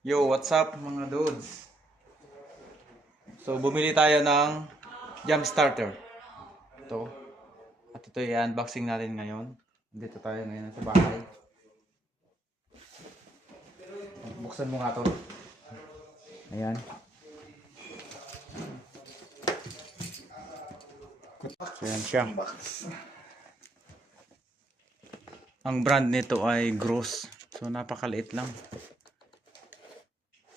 Yo, what's up mga dudes? So, bumili tayo ng jump starter. Ito. At ito i-unboxing natin ngayon. Dito tayo ngayon sa bahay. Buksan mo nga to. Ayan. So, ayan siya. Ang brand nito ay Gross. So, napakaliit lang.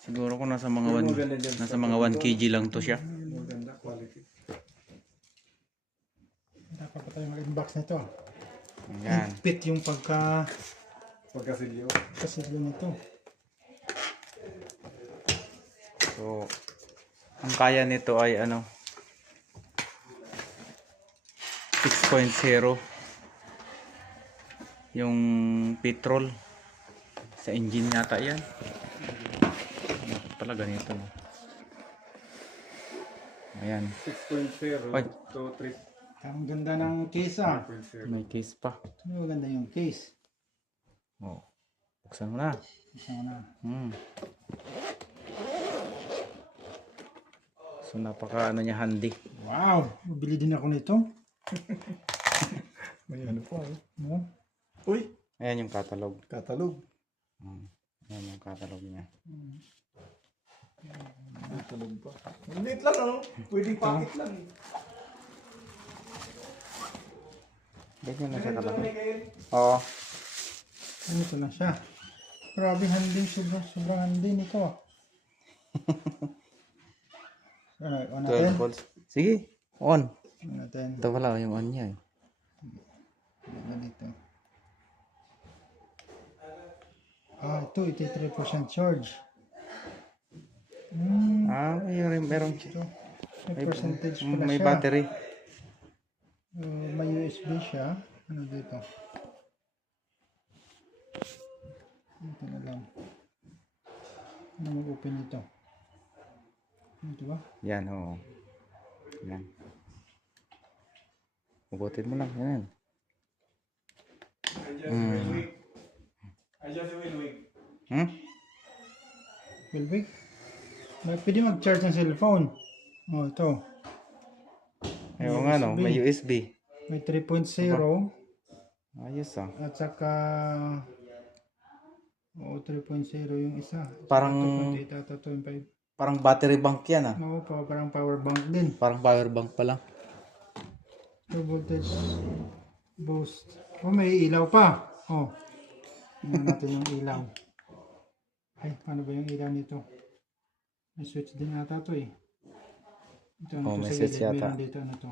Siguro kung nasa mga 1 kg lang to siya. Maganda quality. Dapat pa tayo mag-unbox nito. Ayan. Higpit yung pagkasilyo nito. So, ang kaya nito ay 6.0 yung petrol sa engine yata yan. Pala ganito no. Ayan. 6.0 Ay. to 3.0. Ang ganda ng case ah. May case pa. Maganda yung case. Oh. Buksan mo na. Isa mo na. So napaka niya handy. Wow! Bili din ako nito. May ano pa eh. No? Uy! Ayan yung catalog. Catalog. Ayan yung catalog niya. Catalog pa. Maliit lang ano? Pwedeng pocket lang eh. Ganyan na siya catalog. Oo. Ano ito na siya? Grabe handy. Sobrang handy nito. On 12 natin. volts. Sige. On. On natin. Ito pala yung on niya eh. Ganito. Ito 83% charge. Meron. Ito. May percentage pala May siya. battery. May USB siya. Ano dito? Ito na lang. Ano mag-open ito? Ito ba? Yan, oo. Yan. Ugutin mo lang. Yan. I just will wait. Wilbig? Pwede mag-charge ng cellphone. Ito. Ayaw nga no, may USB. May 3.0 Ayos ah. at saka 3.0 yung isa. Parang 2.5. parang battery bank yan ah. Parang power bank din. Parang power bank pa lang. Low voltage boost. May ilaw pa. Tingnan natin yung ilaw. Ay, paano ba yung ilaw nito? May switch din ata to eh. Ito ano to may sa switch gilid. yata. Meron dito ano to.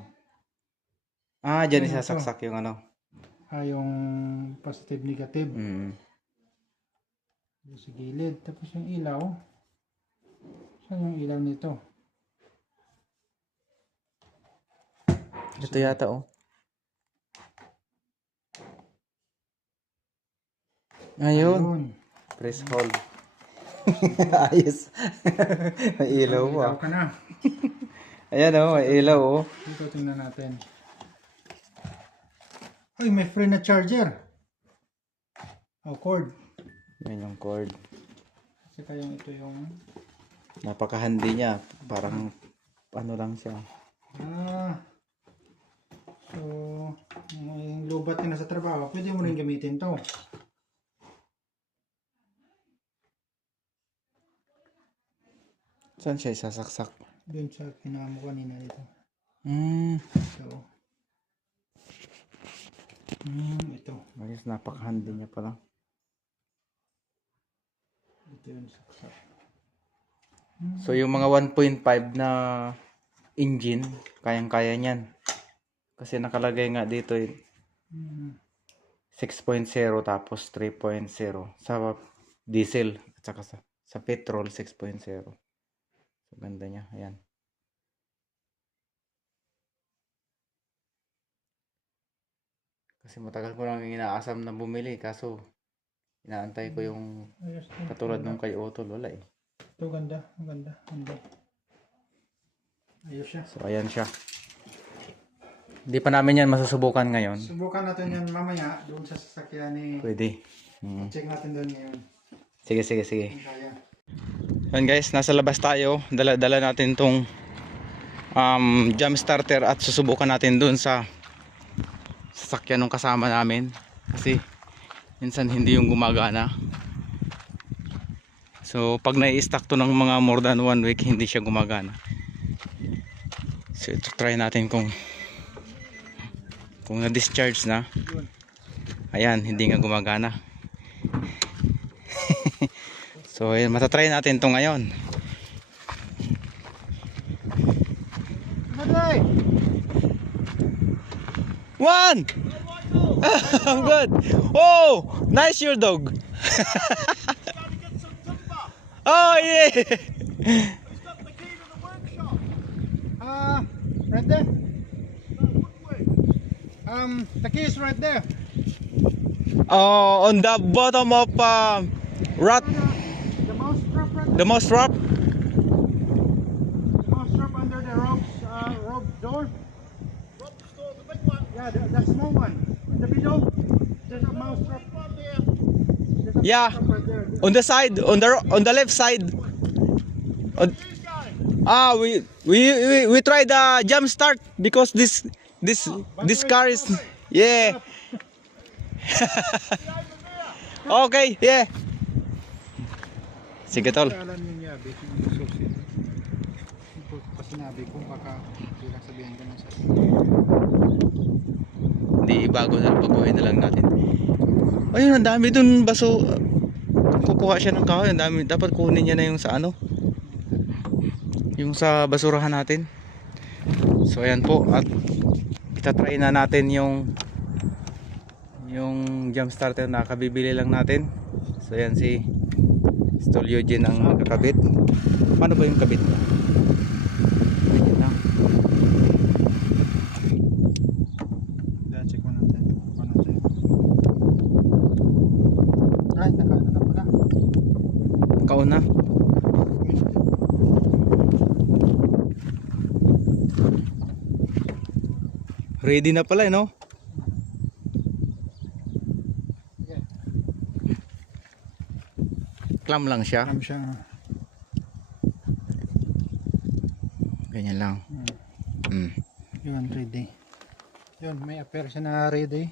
Diyan Ano isasaksak yung ano. Yung positive negative. Sa gilid. Tapos yung ilaw. Saan yung ilaw nito? Ito yata oh. Ayun. Press hold. Ayos. May ilaw pa. Ilaw ka na. Ayan oh, may ilaw oh. Dito tingnan natin. Ay, may free na charger. Cord. Yan yung cord. Saka yung ito yung Napaka-handy niya. Parang ano lang siya. So, yung lobat na nasa trabaho, pwede mo rin gamitin to. Saan siya isasaksak? Doon sa pinamo kanina dito. So, ito. Ayos, napaka-handy niya pala. Ito yung saksak. So yung mga 1.5 na engine, kayang-kaya niyan. Kasi nakalagay nga dito 6.0 tapos 3.0 sa diesel at saka sa petrol 6.0. So ganda niya, ayan. Kasi matagal ko nang inaasam na bumili kaso inaantay ko yung Ayos to. katulad nung kay Otol, wala eh. Ito ganda, ganda. Ayos siya. So ayan siya. Hindi pa namin yan masusubukan ngayon. Subukan natin yan mamaya doon sa sasakyan ni. Pwede. Check natin doon ngayon. Sige. Kung kaya. Yan guys, nasa labas tayo. Dala natin tong jump starter at susubukan natin dun sa sasakyan ng kasama namin. Kasi minsan hindi yung gumagana. So pag nai-stack to ng mga more than 1 week, hindi siya gumagana. So ito, try natin kung na-discharge na. Ayan, hindi nga gumagana. So ayan, matatry natin to ngayon. One! I'm good. Oh, nice your dog. Oh yeah. Right there. The key is right there. Oh, on the bottom of rat, The mouse trap right the mouse trap. The mouse trap under the rope door. Yeah, the small one. In the middle, there's a mouse trap. There's a Yeah, mouse trap right there. on the side, on the left side. We tried the jump start because this car is, yeah. Okay, yeah. Sige tol. Alam niyo niya, baking susi. Ito pa sinabi ko, baka bilang sabihin ko na sa Hindi, bago na pagkuhin na lang natin. Ayun, ang dami dun baso. Kukuha siya ng kahoy, ang dami. Dapat kunin niya na yung sa ano, yung sa basurahan natin. So ayan po, at itatry na natin yung jump starter na kabibili lang natin. So ayan si Stol Eugene ang kakabit. Paano ba yung kabit? Ayan lang. check mo natin. Paano siya? Ay, nakaano na pala. Kauna. Ready na pala, no? Clam lang siya. Alam siya. Ganyan lang. Mm. Yun, ready. Yun, may appear siya na ready.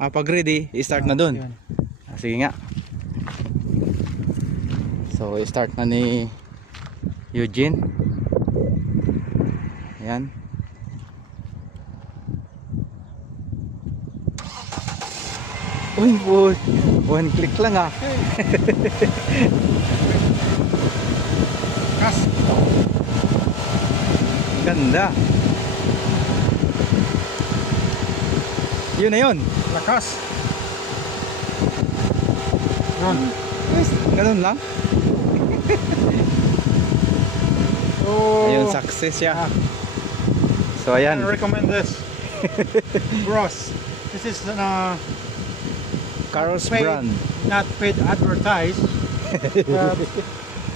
Pag ready, i-start na dun. Yun. Sige nga. So, i-start na ni Eugene. Ayan. Uy, boy. One click lang ah. Kas. Ganda. Yun na yun. Lakas. Yun. Ganun lang. Oh, Ayun, success siya. So, I ayan. recommend this. Gross. This is Carl's paid, brand. not paid advertise, but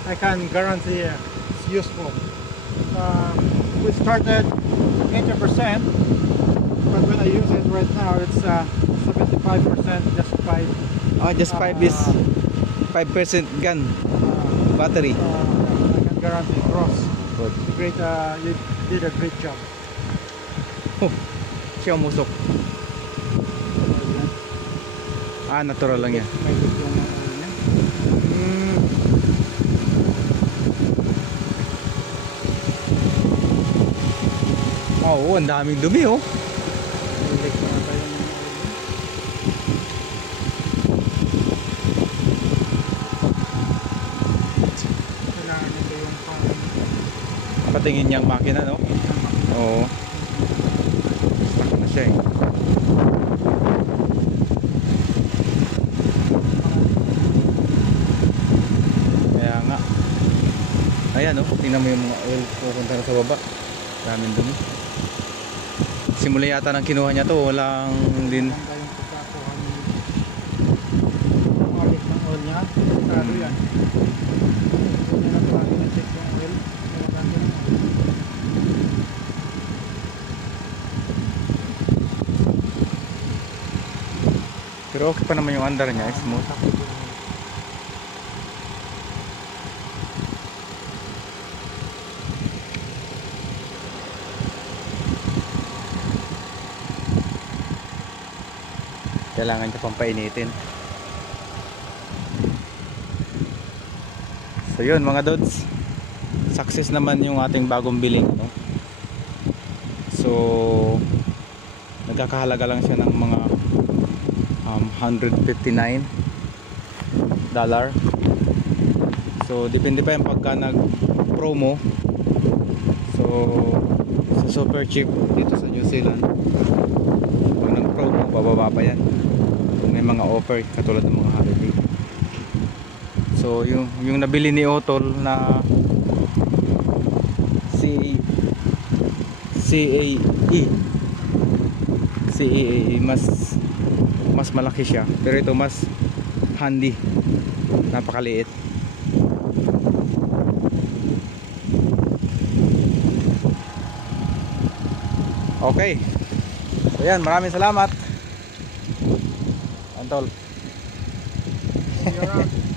I can guarantee it's useful. We started 80%, but when I use it right now, it's 75%, just 5. Oh, just 5 is 5% gun battery. I can guarantee gross. Good. Great, you did a great job. Siya umusok. Natural lang yan. May good yung niya. Oo, ang daming dumi oh. Balik ko na tayo ng kailangan nito yung Patingin niyang makina, no? Oo. Stuck na siya eh. Kaya nga. Ayan oh, tingnan mo yung mga oil pupunta na sa baba. Daming dumi. Simula yata ng kinuha niya to, walang din. Ang tayong pagkakuha ng audit ng oil niya. Sado yan. Hindi na palagi na-check yung oil. Maganda naman. Pero okay pa naman yung andar niya, smooth. Kailangan niya pang painitin. So yun mga Dods, success naman yung ating bagong biling, no? So nagkakahalaga lang siya ng mga $159. So depende pa yung pagka nag promo. So sa super cheap dito sa New Zealand, pag nag promo bababa pa yan kung may mga offer katulad ng mga holiday. So yung nabili ni Otol na CAE mas malaki siya, pero ito mas handy, napakaliit. Okay, so yan, maraming salamat Otol. You're out.